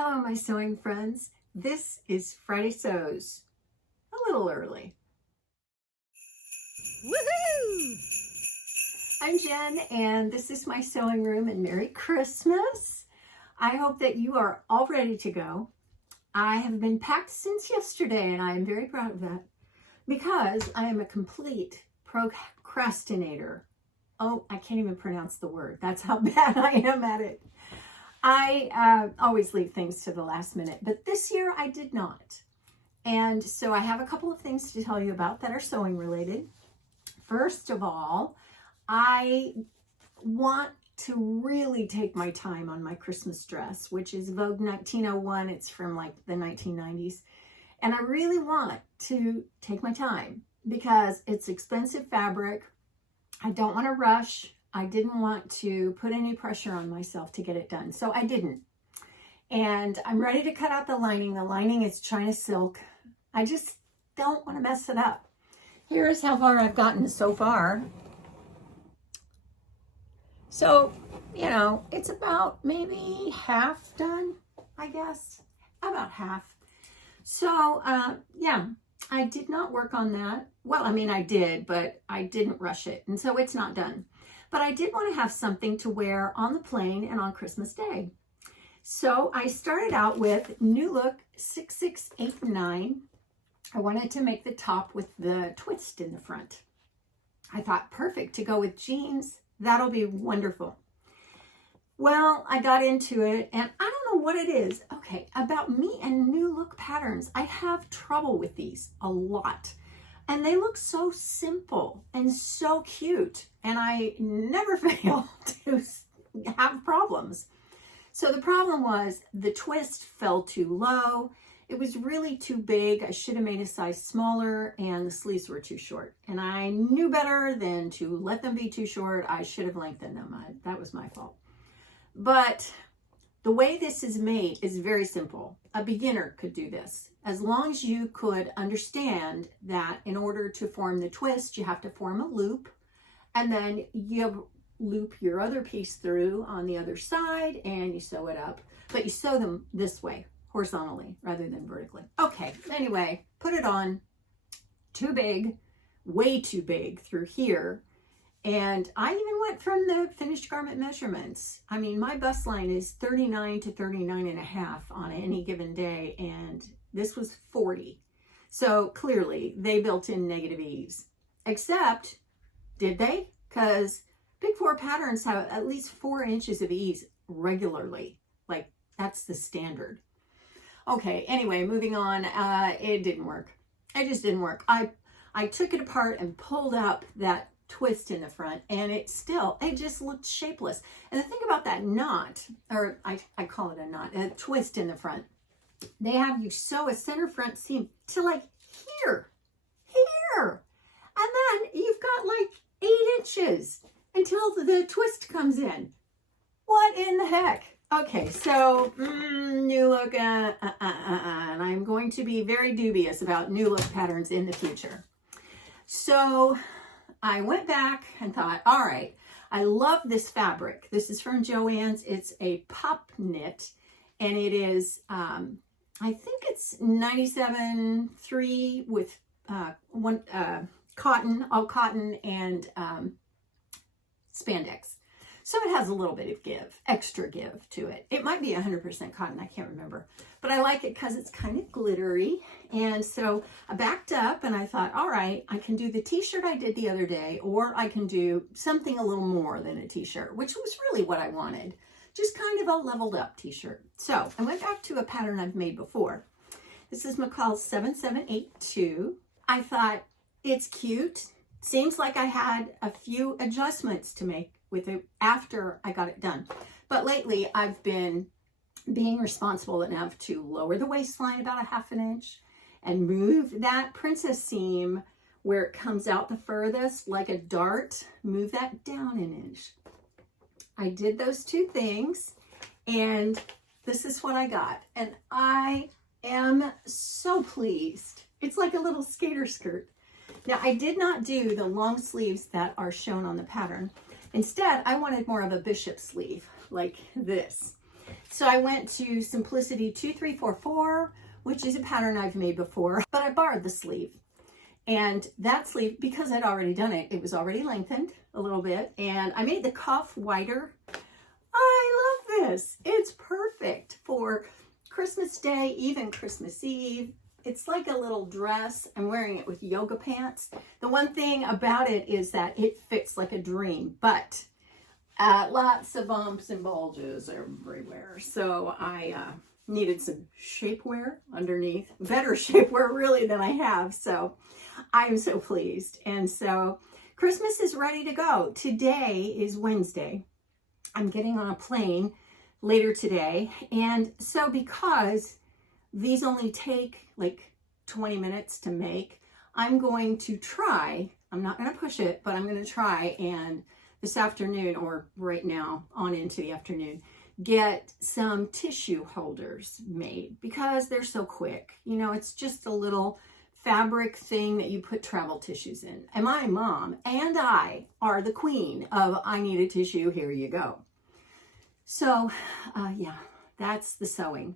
Hello, my sewing friends. This is Friday Sews. A little early. Woohoo! I'm Jen, and this is my sewing room, and Merry Christmas. I hope that you are all ready to go. I have been packed since yesterday, and I am very proud of that because I am a complete procrastinator. Oh, I can't even pronounce the word. That's how bad I am at it. I always leave things to the last minute, but this year I did not. And so I have a couple of things to tell you about that are sewing related. First of all, I want to really take my time on my Christmas dress, which is Vogue 1901. It's from like the 1990s. And I really want to take my time because it's expensive fabric. I don't want to rush. I didn't want to put any pressure on myself to get it done, so I didn't. And I'm ready to cut out the lining. The lining is China silk. I just don't want to mess it up. Here's how far I've gotten so far. So, you know, it's about maybe half done, I guess. About half. So, yeah, I did not work on that. Well, I mean, I did, but I didn't rush it. And so it's not done. But I did want to have something to wear on the plane and on Christmas Day. So I started out with New Look 6689. I wanted to make the top with the twist in the front. I thought, perfect to go with jeans. That'll be wonderful. Well, I got into it, and I don't know what it is. Okay, about me and New Look patterns, I have trouble with these a lot. And they look so simple and so cute. And I never fail to have problems. So the problem was the twist fell too low. It was really too big. I should have made a size smaller, and the sleeves were too short. And I knew better than to let them be too short. I should have lengthened them. That was my fault. But the way this is made is very simple. A beginner could do this. As long as you could understand that in order to form the twist, you have to form a loop, and then you loop your other piece through on the other side and you sew it up. But you sew them this way, horizontally rather than vertically. Okay, anyway, put it on. Too big, way too big through here. And I even went from the finished garment measurements. I mean, my bust line is 39 to 39 and a half on any given day, and this was 40. So clearly they built in negative ease. Except, did they? Because Big Four patterns have at least 4 inches of ease regularly. Like, that's the standard. Okay, anyway, moving on. It didn't work. It just didn't work. I took it apart and pulled up that twist in the front, and it just looked shapeless. And the thing about that knot, or I call it a knot, a twist in the front, they have you sew a center front seam to like here, and then you've got like 8 inches until the twist comes in. What in the heck? Okay, so New Look, and I'm going to be very dubious about New Look patterns in the future. So I went back and thought, all right, I love this fabric. This is from Joann's. It's a pop knit, and it is, I think it's 97.3 with cotton, all cotton, and spandex. So it has a little bit of extra give to it. It might be 100% cotton, I can't remember. But I like it because it's kind of glittery. And so I backed up and I thought, all right, I can do the t-shirt I did the other day, or I can do something a little more than a t-shirt, which was really what I wanted. Just kind of a leveled up t-shirt. So I went back to a pattern I've made before. This is McCall's 7782. I thought, it's cute. Seems like I had a few adjustments to make with it after I got it done. But lately I've been being responsible enough to lower the waistline about 1/2 inch and move that princess seam where it comes out the furthest like a dart, move that down 1 inch. I did those 2 things, and this is what I got. And I am so pleased. It's like a little skater skirt. Now, I did not do the long sleeves that are shown on the pattern. Instead, I wanted more of a bishop sleeve like this. So I went to Simplicity 2344, which is a pattern I've made before, but I borrowed the sleeve. And that sleeve, because I'd already done it, it was already lengthened a little bit, and I made the cuff wider. I love this. It's perfect for Christmas Day, even Christmas Eve. It's like a little dress. I'm wearing it with yoga pants. The one thing about it is that it fits like a dream, but lots of bumps and bulges everywhere. So I needed some shapewear underneath, better shapewear really than I have. So I'm so pleased. And so Christmas is ready to go. Today is Wednesday. I'm getting on a plane later today. And so because these only take like 20 minutes to make, I'm going to try, I'm not going to push it, but I'm going to try and this afternoon, or right now on into the afternoon, get some tissue holders made because they're so quick. You know, it's just a little fabric thing that you put travel tissues in. And my mom and I are the queen of I need a tissue, here you go. So yeah, that's the sewing.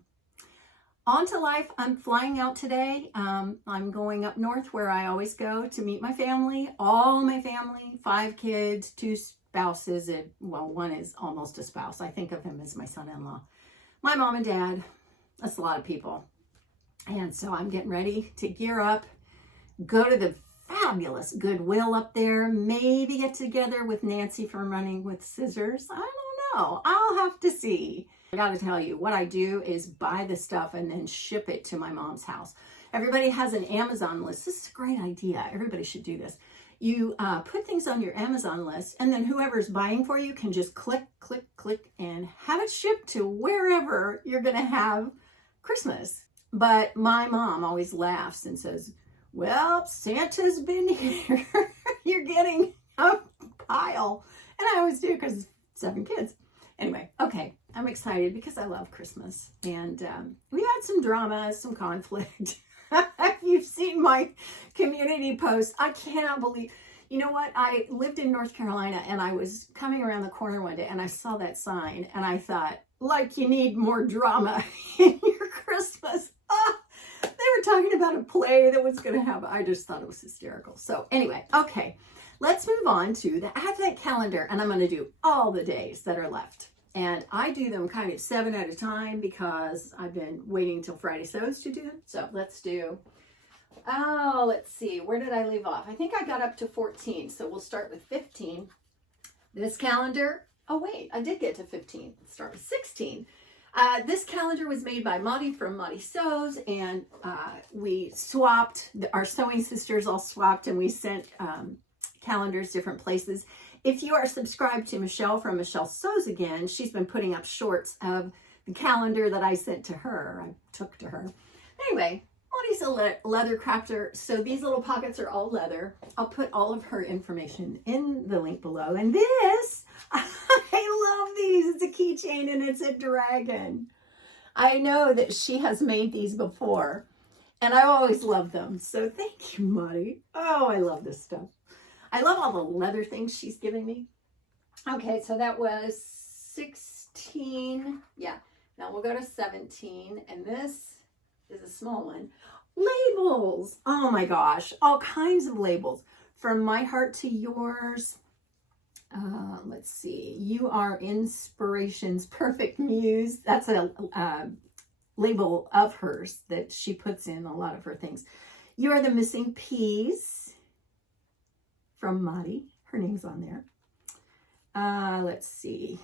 On to life. I'm flying out today. I'm going up north where I always go to meet my family, all my family, 5 kids, 2 spouses. Well, one is almost a spouse. I think of him as my son-in-law. My mom and dad, that's a lot of people. And so I'm getting ready to gear up, go to the fabulous Goodwill up there, maybe get together with Nancy from Running with Scissors. I don't know. I'll have to see. I got to tell you, what I do is buy the stuff and then ship it to my mom's house. Everybody has an Amazon list. This is a great idea. Everybody should do this. You put things on your Amazon list, and then whoever's buying for you can just click, click, click, and have it shipped to wherever you're going to have Christmas. But my mom always laughs and says, well, Santa's been here. You're getting a pile. And I always do because 7 kids. Anyway, okay, I'm excited because I love Christmas. And we had some drama, some conflict. You've seen my community posts. I cannot believe, you know what? I lived in North Carolina and I was coming around the corner one day and I saw that sign and I thought, like you need more drama in your Christmas. They were talking about a play that was going to happen. I just thought it was hysterical. So anyway, okay, let's move on to the Advent calendar, and I'm going to do all the days that are left. And I do them kind of 7 at a time because I've been waiting till FRIDAYSEWS to do them. So let's do, let's see, where did I leave off? I think I got up to 14, so we'll start with 15. This calendar, oh wait, I did get to 15. Let's start with 16. This calendar was made by Monty from FRIDAYSEWS, and we swapped, our sewing sisters all swapped, and we sent calendars different places. If you are subscribed to Michelle from Michelle Sews Again, she's been putting up shorts of the calendar that I sent to her, I took to her. Anyway, Monty's a leather crafter, so these little pockets are all leather. I'll put all of her information in the link below. And this, I love these. It's a keychain and it's a dragon. I know that she has made these before and I always love them. So thank you, Monty. Oh, I love this stuff. I love all the leather things she's giving me. Okay, so that was 16. Yeah, now we'll go to 17. And this is a small one. Labels. Oh my gosh, all kinds of labels. From my heart to yours. Let's see. You are inspiration's perfect muse. That's a label of hers that she puts in a lot of her things. You are the missing piece. From Madi. Her name's on there. Let's see.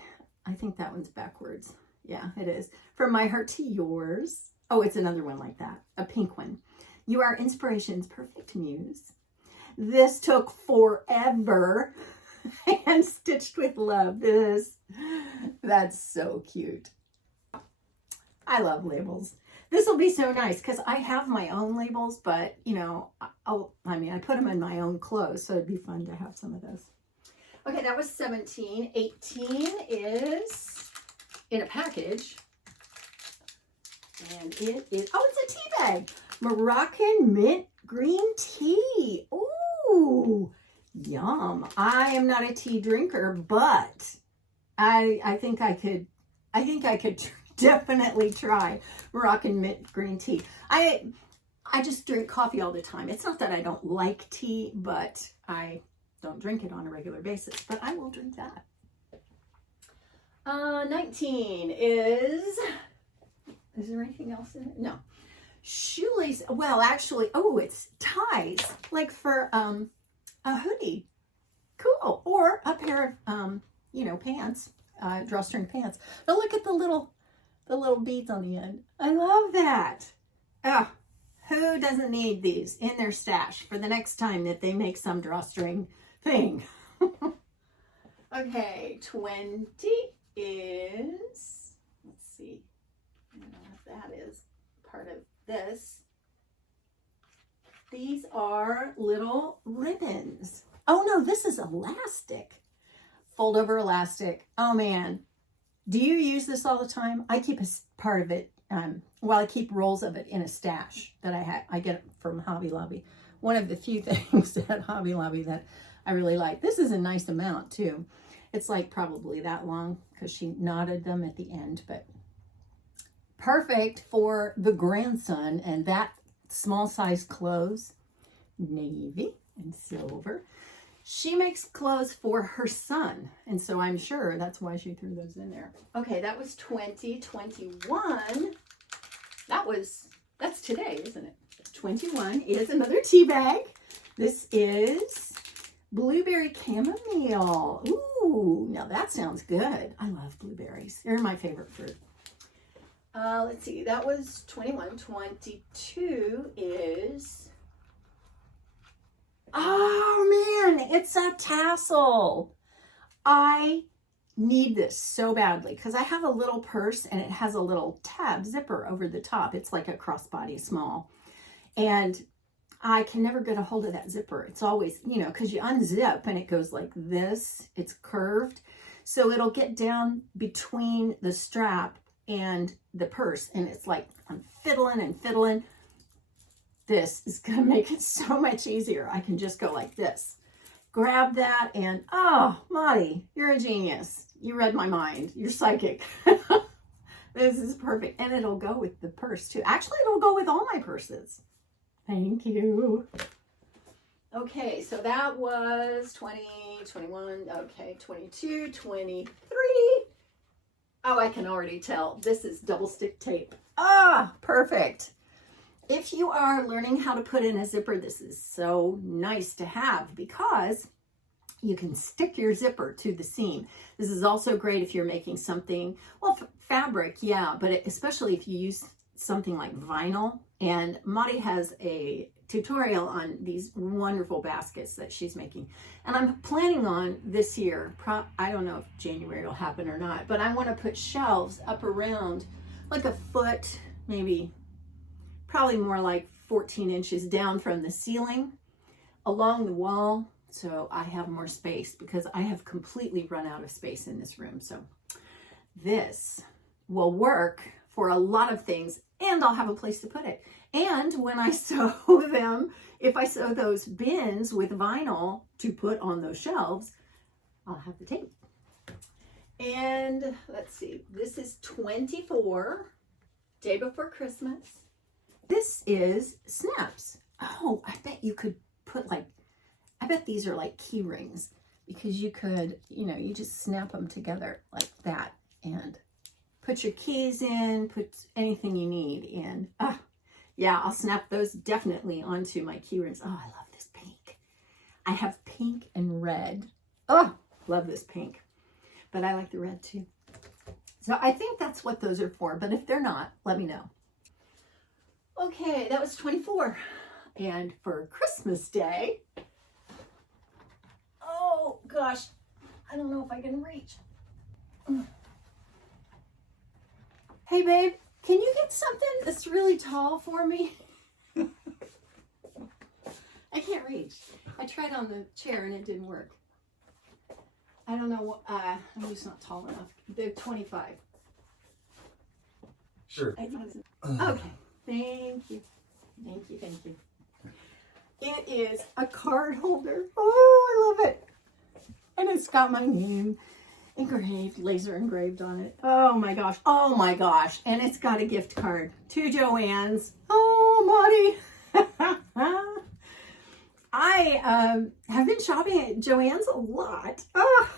I think that one's backwards. Yeah, it is. From my heart to yours. Oh, it's another one like that. A pink one. You are inspiration's perfect muse. This took forever. And stitched with love. That's so cute. I love labels. This will be so nice because I have my own labels, but you know, I put them in my own clothes, so it'd be fun to have some of those. Okay, that was 17. 18 is in a package. And it is, oh, it's a tea bag. Moroccan mint green tea. Ooh, yum. I am not a tea drinker, but I think I could drink definitely try Moroccan mint green tea. I just drink coffee all the time. It's not that I don't like tea, but I don't drink it on a regular basis. But I will drink that. 19 is there anything else in it? No. Shoelace, well, actually, oh, it's ties, like for a hoodie. Cool. Or a pair of, you know, pants, drawstring pants. But look at the little beads on the end. I love that. Oh, who doesn't need these in their stash for the next time that they make some drawstring thing? Okay, 20 is, let's see, I don't know if that is part of this. These are little ribbons. Oh no, this is elastic. Fold over elastic. Oh man, do you use this all the time? I keep a part of it, well, I keep rolls of it in a stash that I get it from Hobby Lobby. One of the few things at Hobby Lobby that I really like. This is a nice amount too. It's like probably that long because she knotted them at the end, but perfect for the grandson and that small size clothes, navy and silver. She makes clothes for her son, and so I'm sure that's why she threw those in there. Okay, that was 2021. That's today, isn't it? 21 is another tea bag. This is blueberry chamomile. Ooh, now that sounds good. I love blueberries. They're my favorite fruit. Let's see, that was 21. 22 is, oh man, it's a tassel. I need this so badly because I have a little purse and it has a little tab zipper over the top. It's like a crossbody small. And I can never get a hold of that zipper. It's always, you know, because you unzip and it goes like this. It's curved. So it'll get down between the strap and the purse. And it's like I'm fiddling and fiddling. This is going to make it so much easier. I can just go like this. Grab that and, oh, Maddie, you're a genius. You read my mind. You're psychic. This is perfect. And it'll go with the purse too. Actually, it'll go with all my purses. Thank you. Okay, so that was 20, 21, okay, 22, 23. Oh, I can already tell. This is double stick tape. Ah, perfect. If you are learning how to put in a zipper, this is so nice to have because you can stick your zipper to the seam. This is also great if you're making something, well, fabric, yeah, but especially if you use something like vinyl. And Maddie has a tutorial on these wonderful baskets that she's making. And I'm planning on this year, I don't know if January will happen or not, but I want to put shelves up around like a foot, maybe probably more like 14 inches down from the ceiling along the wall. So I have more space because I have completely run out of space in this room. So this will work for a lot of things and I'll have a place to put it. And when I sew them, if I sew those bins with vinyl to put on those shelves, I'll have the tape. And let's see, this is 24, day before Christmas. This is snaps. Oh, I bet you could put like, I bet these are like key rings because you could, you know, you just snap them together like that and put your keys in, put anything you need in. Yeah, I'll snap those definitely onto my key rings. Oh, I love this pink. I have pink and red. Oh, love this pink. But I like the red too. So I think that's what those are for. But if they're not, let me know. Okay, that was 24. And for Christmas Day, oh gosh, I don't know if I can reach. Hey babe, can you get something that's really tall for me? I can't reach. I tried on the chair and it didn't work. I don't know what, I'm just not tall enough. They're 25. Sure. Okay, thank you. Thank you, thank you. It is a card holder. Oh, I love it. And it's got my name engraved, laser engraved on it. Oh my gosh. Oh my gosh. And it's got a gift card to Joann's. Oh, Marty. I have been shopping at Joann's a lot. Oh.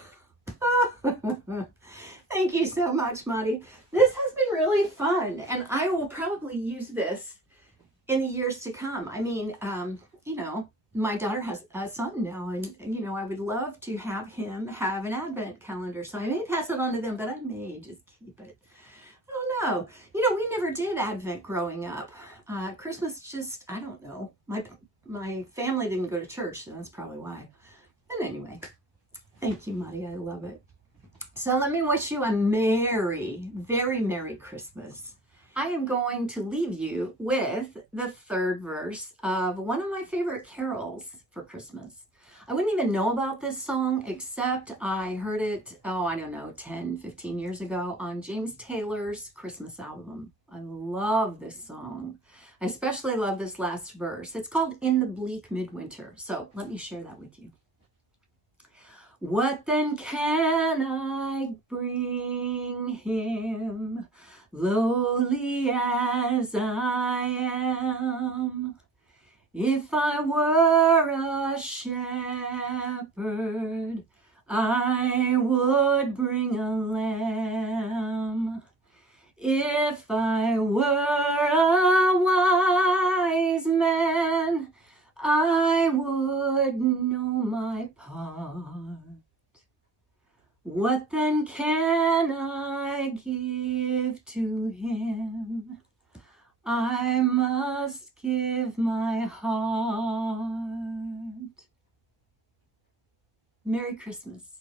Thank you so much, Marty. This has been really fun, and I will probably use this in the years to come. I mean, you know, my daughter has a son now, and you know, I would love to have him have an advent calendar. So I may pass it on to them, but I may just keep it. I don't know. You know, we never did Advent growing up. Christmas just, I don't know. My family didn't go to church, so that's probably why. And anyway, thank you, Marty. I love it. So let me wish you a merry, very merry Christmas. I am going to leave you with the third verse of one of my favorite carols for Christmas. I wouldn't even know about this song except I heard it, oh, I don't know, 10, 15 years ago on James Taylor's Christmas album. I love this song. I especially love this last verse. It's called In the Bleak Midwinter. So let me share that with you. What then can I bring him, lowly as I am? If I were a shepherd, I would bring a lamb. If I were a wise man, I would know my part. What then can I give to him? I must give my heart. Merry Christmas.